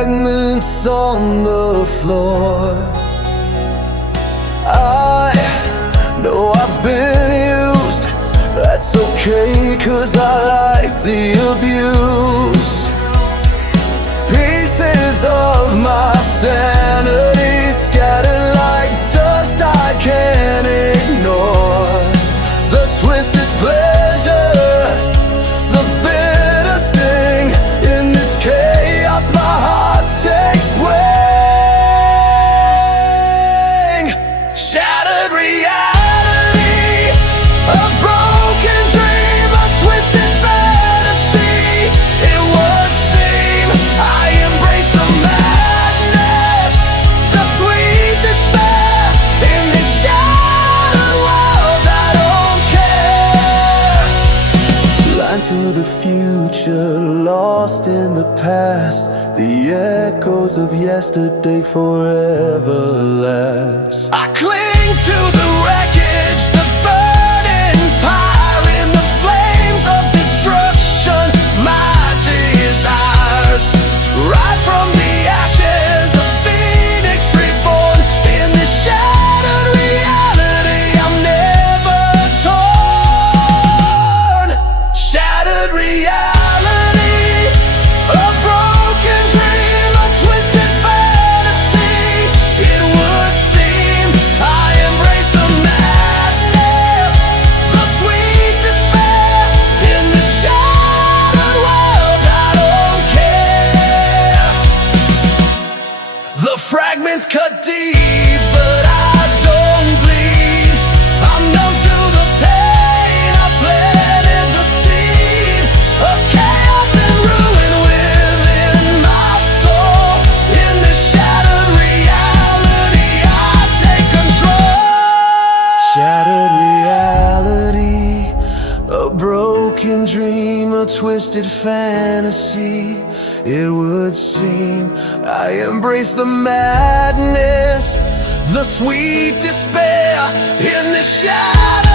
fragments on the floor. I know I've been used, that's okay, 'cause I like the abuse. Pieces of my sanity scattered like dust I can't ignore. The twisted pleasure, the bitter sting, in this chaos my heart takes wing. Shattered reality, a broken dream, a twisted fantasy. It would seem I embrace the madness, the sweet despair. In this shattered world I don't care. Blind to the future, lost in the past. The echoes of yesterday forever last. I cling to the wreckage, the burning pyre in the flames of destruction. My desires rise from the ashes, a phoenix reborn. In this shattered reality I'm never torn. Shattered reality, a broken dream, a twisted fantasy. It would seem I embrace the madness, the sweet despair. In the shattered world I don't care. The fragments cut deep, but I don't bleed. I'm numb to the pain, I planted the seed of chaos and ruin within my soul. In this shattered reality I take control. Shattered reality, a broken dream, a twisted fantasy. It would seem I embrace the madness, the sweet despair. In this shadow